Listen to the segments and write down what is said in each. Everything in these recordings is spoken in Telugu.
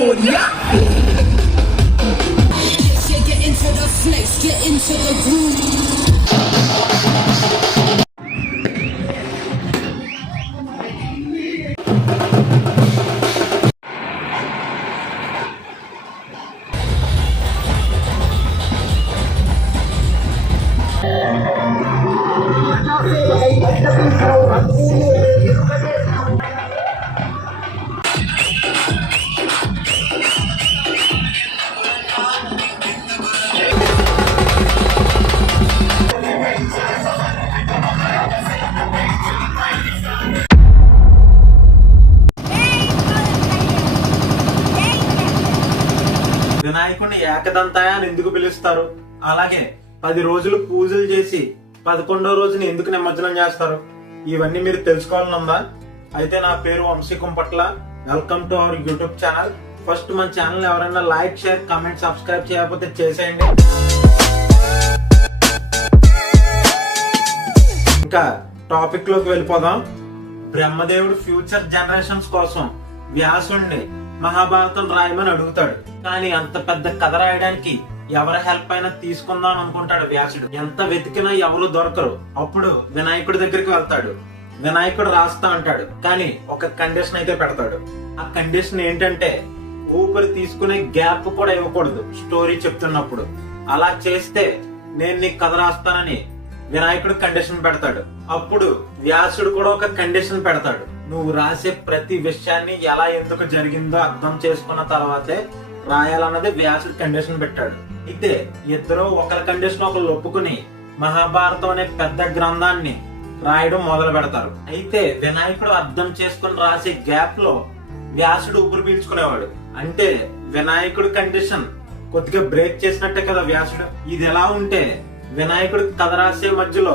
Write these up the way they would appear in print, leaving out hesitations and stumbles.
mood, yeah. Get into the flex, get into the groove. వినాయకుడిని ఏకదంతాయ అని ఎందుకు పిలుస్తారు? అలాగే 10 రోజులు పూజలు చేసి 11వ రోజుని ఎందుకు నిమజ్జనం చేస్తారు? ఇవన్నీ మీరు తెలుసుకోవాలనుందా? అయితే నా పేరు Vamshi Kumpatla. Welcome to our YouTube channel. First మన ఛానల్ ఎవరైనా లైక్, షేర్, కామెంట్, సబ్స్క్రైబ్ చేయకపోతే చేసేయండి. ఇంకా టాపిక్ లోకి వెళ్ళిపోదాం. బ్రహ్మదేవుడు ఫ్యూచర్ జనరేషన్స్ కోసం వ్యాసుడిని మహాభారతం రాయమని అడుగుతాడు. కానీ అంత పెద్ద కథ రాయడానికి ఎవరి హెల్ప్ అయినా తీసుకుందాం అనుకుంటాడు వ్యాసుడు. ఎంత వెతికినా ఎవరు దొరకరు. అప్పుడు వినాయకుడి దగ్గరికి వెళ్తాడు. వినాయకుడు రాస్తా అంటాడు, కానీ ఒక కండిషన్ అయితే పెడతాడు. ఆ కండిషన్ ఏంటంటే ఊపిరి తీసుకునే గ్యాప్ కూడా ఇవ్వకూడదు స్టోరీ చెప్తున్నప్పుడు. అలా చేస్తే నేను నీకు కథ రాస్తానని వినాయకుడు కండిషన్ పెడతాడు. అప్పుడు వ్యాసుడు కూడా ఒక కండిషన్ పెడతాడు. నువ్వు రాసే ప్రతి విషయాన్ని ఎలా ఎందుకు జరిగిందో అర్థం చేసుకున్న తర్వాతే రాయాలన్నది వ్యాసుడు కండిషన్ పెట్టాడు. అయితే ఇద్దరు ఒకరి కండిషన్ ఒకరు ఒప్పుకుని మహాభారతం అనే పెద్ద గ్రంథాన్ని రాయడం మొదలు పెడతారు. అయితే వినాయకుడు అర్థం చేసుకుని రాసే గ్యాప్ లో వ్యాసుడు ఊపిరి పీల్చుకునేవాడు. అంటే వినాయకుడు కండిషన్ కొద్దిగా బ్రేక్ చేసినట్టే కదా వ్యాసుడు. ఇది ఎలా ఉంటే వినాయకుడు కథ రాసే మధ్యలో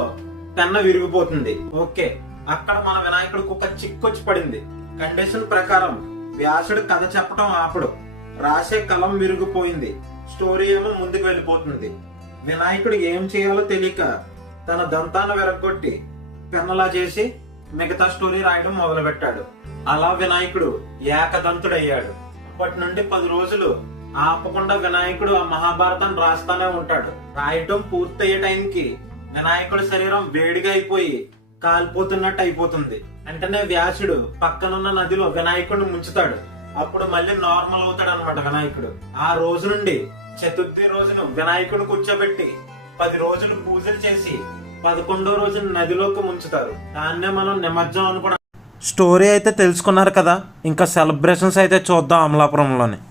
పెన్న విరిగిపోతుంది. ఓకే, అక్కడ మన వినాయకుడికి ఒక చిక్కొచ్చి పడింది. కండిషన్ ప్రకారం వ్యాసుడు కథ చెప్పడం ఆపడు. రాసే కలం విరిగిపోయింది. స్టోరీ ఏమో ముందుకు వెళ్ళిపోతుంది. వినాయకుడు ఏం చేయాలో తెలియక తన దంతాన్ని విరగొట్టి పెన్నలా చేసి మిగతా స్టోరీ రాయడం మొదలు పెట్టాడు. అలా వినాయకుడు ఏకదంతుడయ్యాడు. అప్పటి నుండి 10 రోజులు ఆపకుండా వినాయకుడు ఆ మహాభారతాన్ని రాస్తానే ఉంటాడు. రాయటం పూర్తయ్యే టైంకి వినాయకుడి శరీరం వేడిగా అయిపోయి కాలిపోతున్నట్టు అయిపోతుంది. వెంటనే వ్యాసుడు పక్కనున్న నదిలో వినాయకుడిని ముంచుతాడు. అప్పుడు మళ్ళీ నార్మల్ అవుతాడు అనమాట వినాయకుడు. ఆ రోజు నుండి చతుర్థి రోజును వినాయకుడు కూర్చోబెట్టి 10 రోజులు పూజలు చేసి 11వ రోజు నదిలోకి ముంచుతారు. దాన్నే మనం నిమజ్జనం అని కూడా. స్టోరీ అయితే తెలుసుకున్నారు కదా, ఇంకా సెలబ్రేషన్స్ అయితే చూద్దాం అమలాపురంలోని.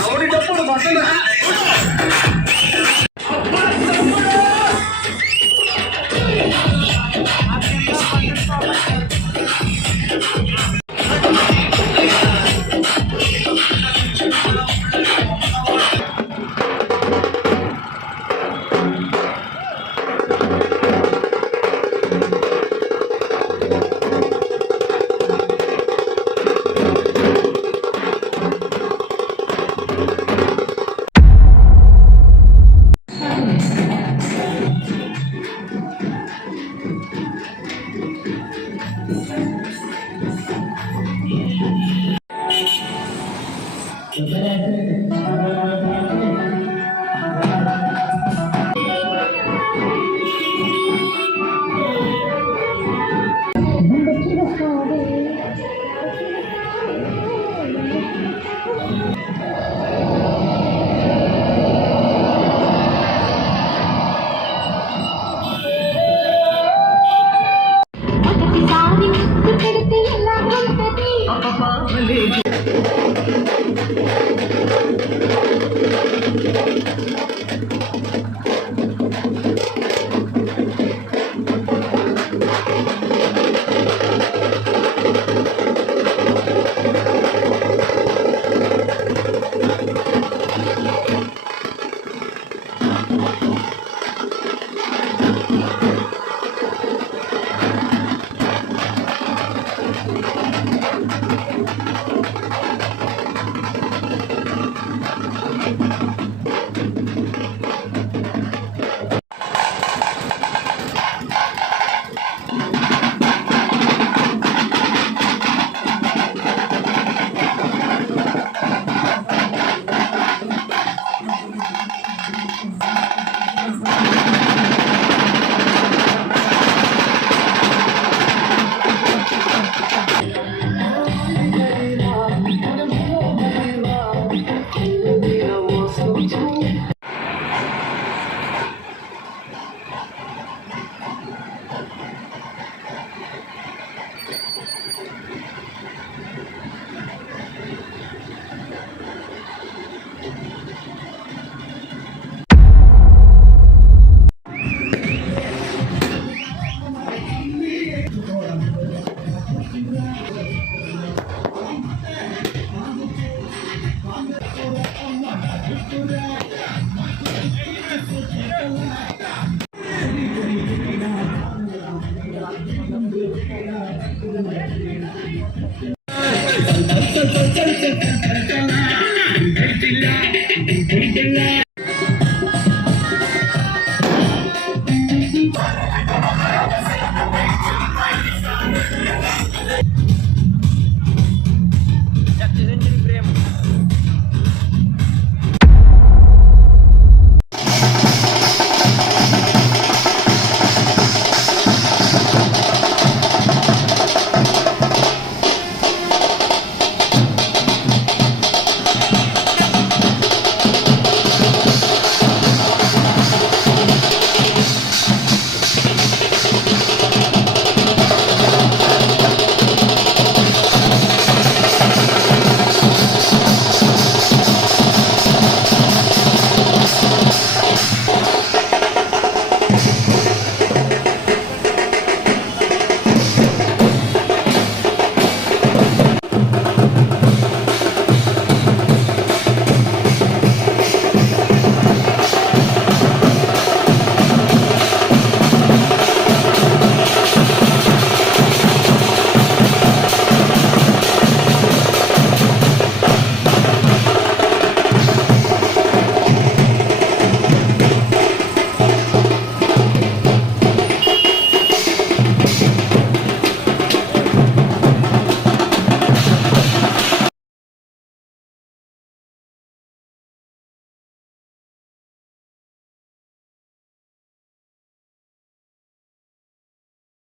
ఎవరి డబ్బులు పట్టడా